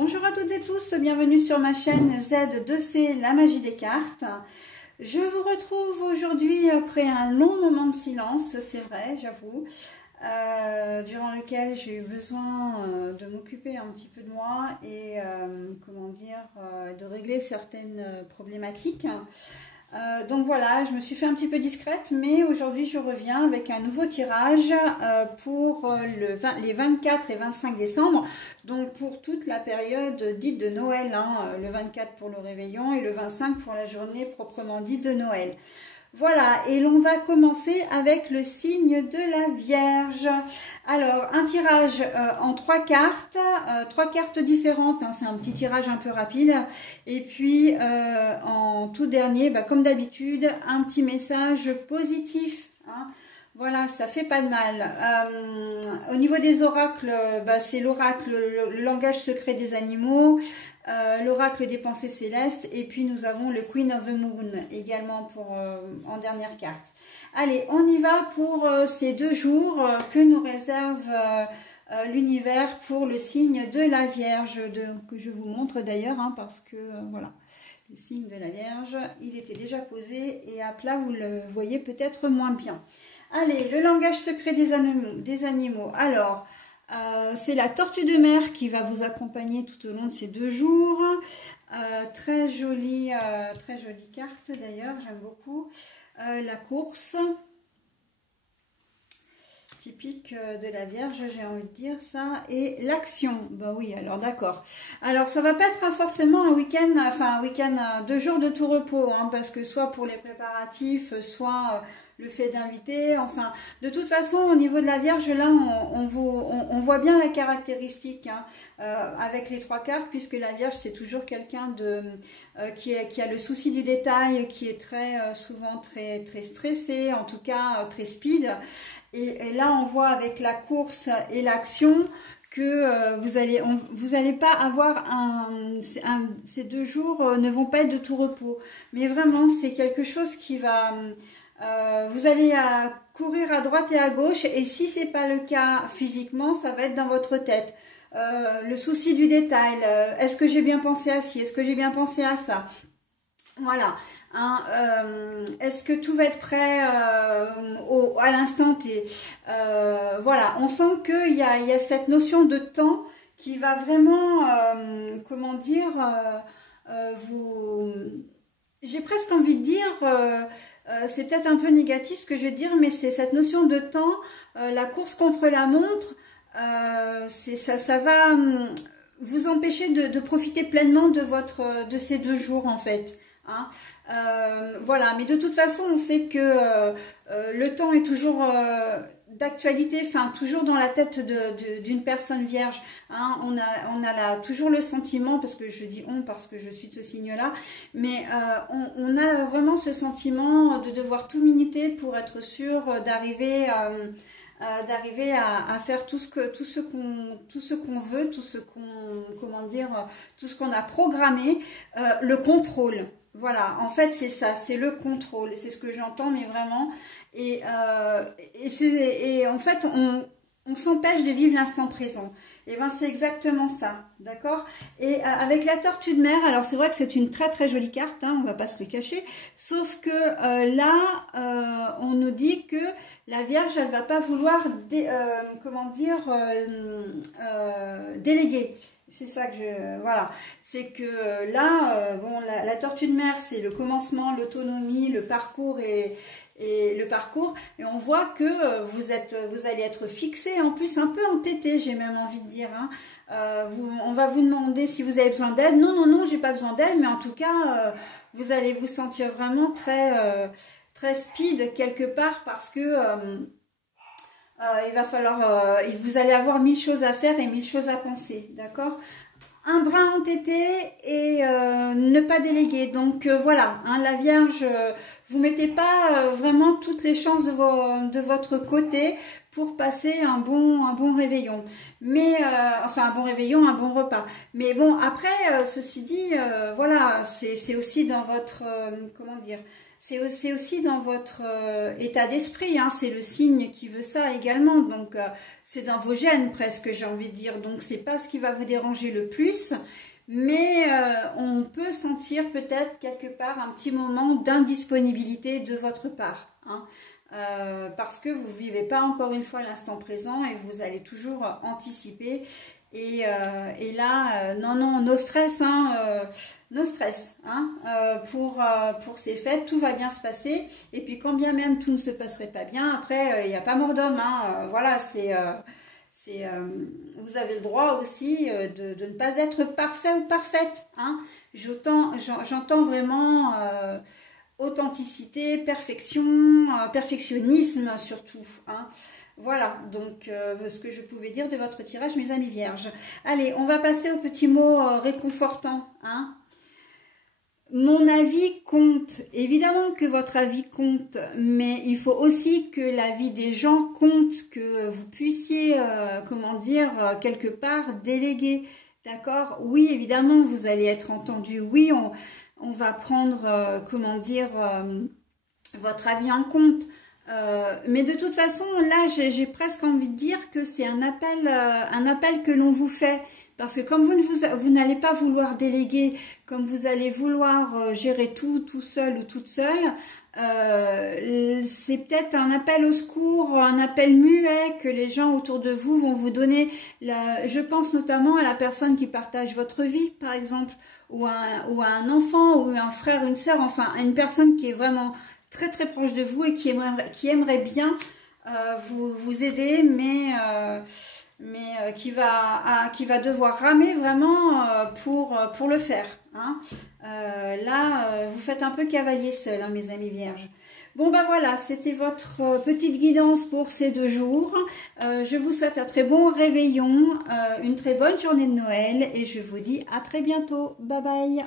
Bonjour à toutes et tous, bienvenue sur ma chaîne Z2C, la magie des cartes. Je vous retrouve aujourd'hui après un long moment de silence, c'est vrai, j'avoue, durant lequel j'ai eu besoin de m'occuper un petit peu de moi et de régler certaines problématiques. Donc voilà, je me suis fait un petit peu discrète, mais aujourd'hui je reviens avec un nouveau tirage pour les 24 et 25 décembre, donc pour toute la période dite de Noël, le 24 pour le réveillon et le 25 pour la journée proprement dite de Noël. Voilà, et l'on va commencer avec le signe de la Vierge. Alors, un tirage en trois cartes différentes, c'est un petit tirage un peu rapide. Et puis, en tout dernier, comme d'habitude, un petit message positif. Voilà, ça fait pas de mal. Au niveau des oracles, c'est l'oracle, le langage secret des animaux. L'oracle des pensées célestes, et puis nous avons le Queen of the Moon également pour en dernière carte. Allez, on y va pour ces 2 jours que nous réserve l'univers pour le signe de la Vierge, que je vous montre d'ailleurs, parce que voilà, le signe de la Vierge, il était déjà posé et à plat, vous le voyez peut-être moins bien. Allez, le langage secret des animaux. Alors, c'est la tortue de mer qui va vous accompagner tout au long de ces 2 jours. Très jolie carte d'ailleurs, j'aime beaucoup. La course, typique de la Vierge, j'ai envie de dire ça. Et l'action, oui, alors d'accord. Alors ça va pas être forcément un week-end, 2 jours de tout repos, parce que soit pour les préparatifs, soit le fait d'inviter, de toute façon au niveau de la Vierge, là on voit bien la caractéristique avec les 3 cartes, puisque la Vierge c'est toujours quelqu'un qui a le souci du détail, qui est très souvent très stressé, en tout cas très speed, et là on voit avec la course et l'action que vous allez pas avoir ces 2 jours ne vont pas être de tout repos, mais vraiment c'est quelque chose qui va vous allez courir à droite et à gauche, et si c'est pas le cas physiquement, ça va être dans votre tête. Le souci du détail, est-ce que j'ai bien pensé à ci, est-ce que j'ai bien pensé à ça, voilà. Est-ce que tout va être prêt à l'instant T, voilà, on sent qu'il y a cette notion de temps qui va vraiment, j'ai presque envie de dire, c'est peut-être un peu négatif ce que je vais dire, mais c'est cette notion de temps, la course contre la montre, ça va vous empêcher de profiter pleinement de ces 2 jours en fait. Voilà, mais de toute façon on sait que le temps est toujours d'actualité, toujours dans la tête d'une personne vierge, on a toujours le sentiment, parce que je dis on parce que je suis de ce signe là, mais on a vraiment ce sentiment de devoir tout minuter pour être sûr d'arriver à faire tout ce qu'on veut, tout ce qu'on a programmé, le contrôle. Voilà, en fait c'est ça, c'est le contrôle, c'est ce que j'entends, mais vraiment, et en fait on s'empêche de vivre l'instant présent. Et c'est exactement ça, d'accord. Et avec la tortue de mer, alors c'est vrai que c'est une très jolie carte, on va pas se le cacher, sauf que là on nous dit que la Vierge elle va pas vouloir déléguer. C'est ça que voilà, c'est que là, la tortue de mer, c'est le commencement, l'autonomie, le parcours et on voit que vous allez être fixé, en plus un peu entêté, j'ai même envie de dire. On va vous demander si vous avez besoin d'aide. Non, j'ai pas besoin d'aide, mais en tout cas, vous allez vous sentir vraiment très speed quelque part, parce que il va falloir, vous allez avoir 1000 choses à faire et 1000 choses à penser, d'accord. Un brin entêté et ne pas déléguer. Donc voilà, la Vierge, vous mettez pas vraiment toutes les chances de votre côté pour passer un bon réveillon. Mais un bon réveillon, un bon repas. Mais bon, après, ceci dit, voilà, c'est aussi dans votre c'est aussi dans votre état d'esprit, hein, c'est le signe qui veut ça également, donc c'est dans vos gènes presque, j'ai envie de dire, donc c'est pas ce qui va vous déranger le plus, mais on peut sentir peut-être quelque part un petit moment d'indisponibilité de votre part, hein, parce que vous vivez pas encore une fois l'instant présent et vous allez toujours anticiper. Et là, non, no stress, hein, no stress, hein, pour ces fêtes, tout va bien se passer. Et puis, quand bien même tout ne se passerait pas bien, après, il n'y a pas mort d'homme, hein, voilà, vous avez le droit aussi de ne pas être parfait ou parfaite, hein. J'entends vraiment authenticité, perfection, perfectionnisme surtout, hein. Voilà, donc ce que je pouvais dire de votre tirage, mes amis vierges. Allez, on va passer au petit mot réconfortant, hein. Mon avis compte, évidemment que votre avis compte, mais il faut aussi que l'avis des gens compte, que vous puissiez, comment dire, quelque part déléguer, d'accord? Oui, évidemment, vous allez être entendu, oui, on va prendre, comment dire, votre avis en compte. Mais de toute façon, là, j'ai presque envie de dire que c'est un appel que l'on vous fait. Parce que comme vous n'allez pas vouloir déléguer, comme vous allez vouloir gérer tout seul ou toute seule, c'est peut-être un appel au secours, un appel muet que les gens autour de vous vont vous donner. Je pense notamment à la personne qui partage votre vie, par exemple, ou à un enfant, ou un frère, une sœur, enfin, à une personne qui est vraiment très très proche de vous et qui aimerait bien vous aider, mais qui va devoir ramer vraiment pour le faire, hein. Là, vous faites un peu cavalier seul, hein, mes amis vierges. Bon ben voilà, c'était votre petite guidance pour ces 2 jours. Je vous souhaite un très bon réveillon, une très bonne journée de Noël et je vous dis à très bientôt. Bye bye.